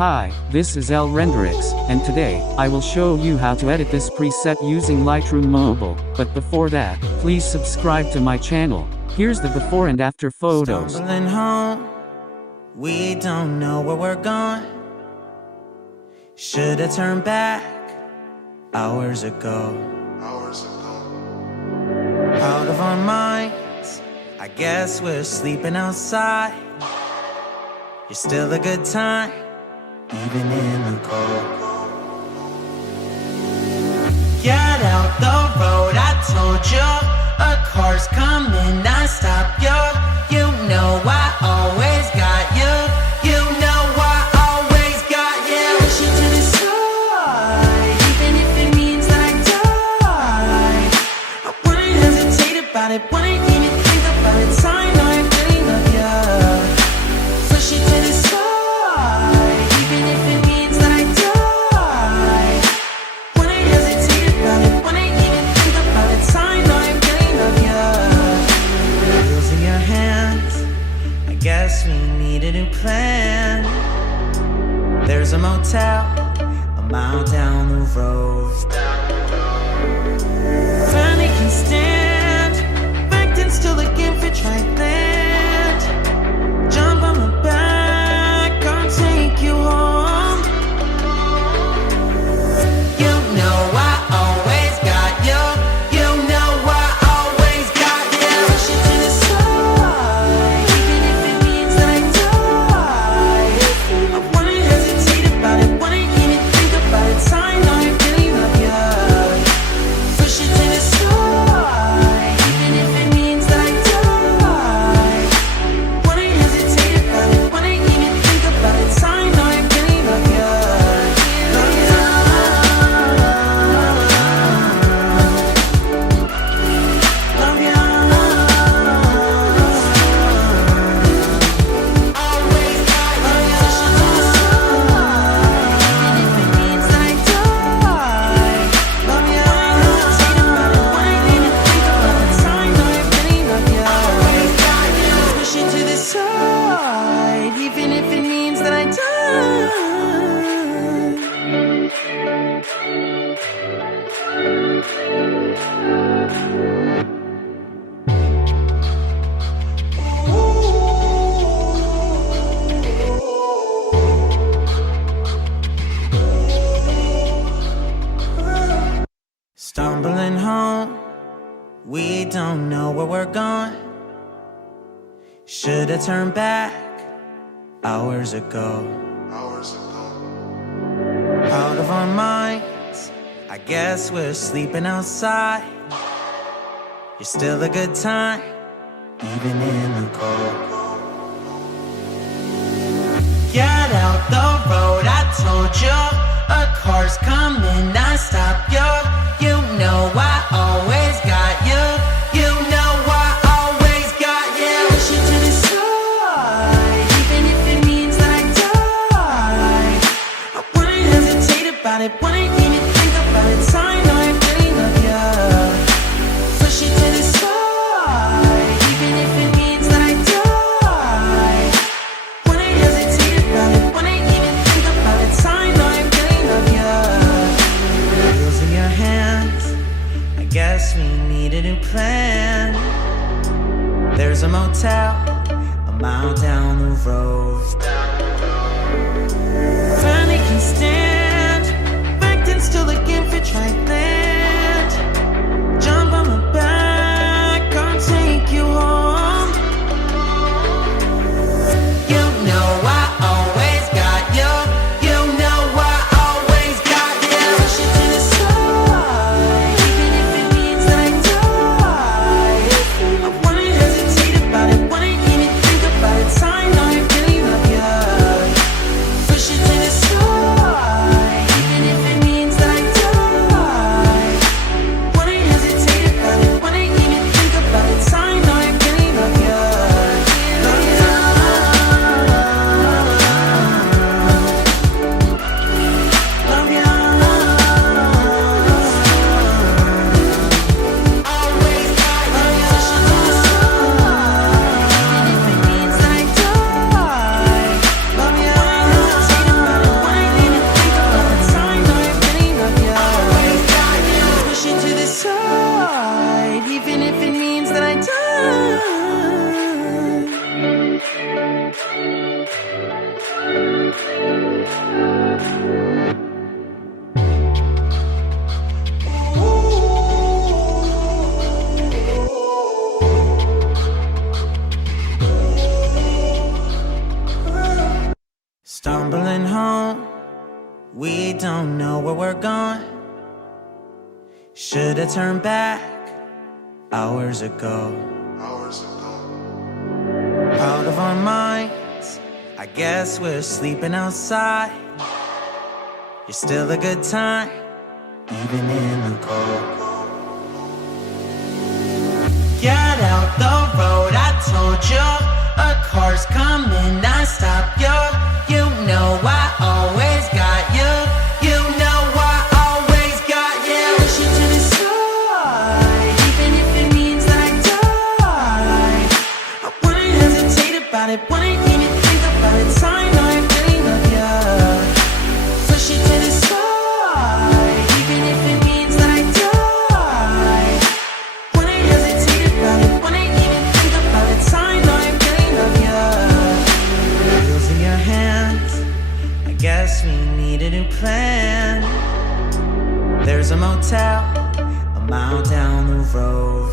Hi, this is 𝗟𝗚𝗏𝗏𝗧, and today, I will show you how to edit this preset using Lightroom Mobile. But before that, please subscribe to my channel. Here's the before and after photos. Stumbling home, we don't know where we're going. Should've turned back hours ago. Out of our minds, I guess we're sleeping outside. You're still a good time, even in the cold. Get out the road, I told you. A car's coming, I stop you. You know I always got you. You know I always got you. Push you to the side, even if it means that I die. I wouldn't hesitate about it, wouldn't even think about it. I know I really love you. Push you to the side, even if it means that I die. Wouldn't hesitate about it, wouldn't even think about it. I know I really love you. Wheels in your hands, I guess we need a new plan. There's a motel a mile down the road. Finally can stand, backed and still looking for dry land. Jump on my back, I'll take you home. You know I always got you. You know I always got you. Push you to the side, even if it means that I die. I wouldn't hesitate about it, wouldn't even think about it. I know I really love you. Push you to the side, even if it means that I die. Wouldn't hesitate about it, wouldn't even think about it. I know I really love you. Love you. Love you. Always got you. Push you to the side, even if it means that I die. Love you. Hesitate about it, wouldn't even think about it. I know I really love you. Always got you. Push you to the side, even if it means that I die. Stumbling home, we don't know where we're going. Should've turned back hours ago. Out of our minds, I guess we're sleeping outside. You're still a good time, even in the cold. Get out the road, I told you. A car's coming, I stop you. You know I always got you. You know I always got you. Push you to the side, even if it means that I die. I wouldn't hesitate about it, wouldn't even think about it. I know I really love you. Push you to the side, even if it means that I die. Wouldn't hesitate about it, wouldn't even think about it. I know I really love you. Wheels in your hands, I guess we need a new plan. There's a motel a mile down the road. Finally can stand, backed and still looking for dry land. Jump on my back, I'll take you home. You know I always got you. You know I always got you. Push you to the side, even if it means that I die. I wouldn't hesitate about it, wouldn't even think about it. I know I really love you. Push you to the side, even if it means that I die. don't know where we're going. Should've turned back hours ago. Out of our minds, I guess we're sleeping outside. You're still a good time, even in the cold. Get out the road, I told you. A car's coming, I stop you. You know I always got you. You know I always got you. Push you to the side, even if it means that I die. I wouldn't hesitate about it, wouldn't even think about it. I know I really love you. Push you to the side, even if it means that I die. Wouldn't hesitate about it, wouldn't even think about it. I know I really love you. Wheels in your hands, I guess we need a new plan. There's a motel a mile down the road.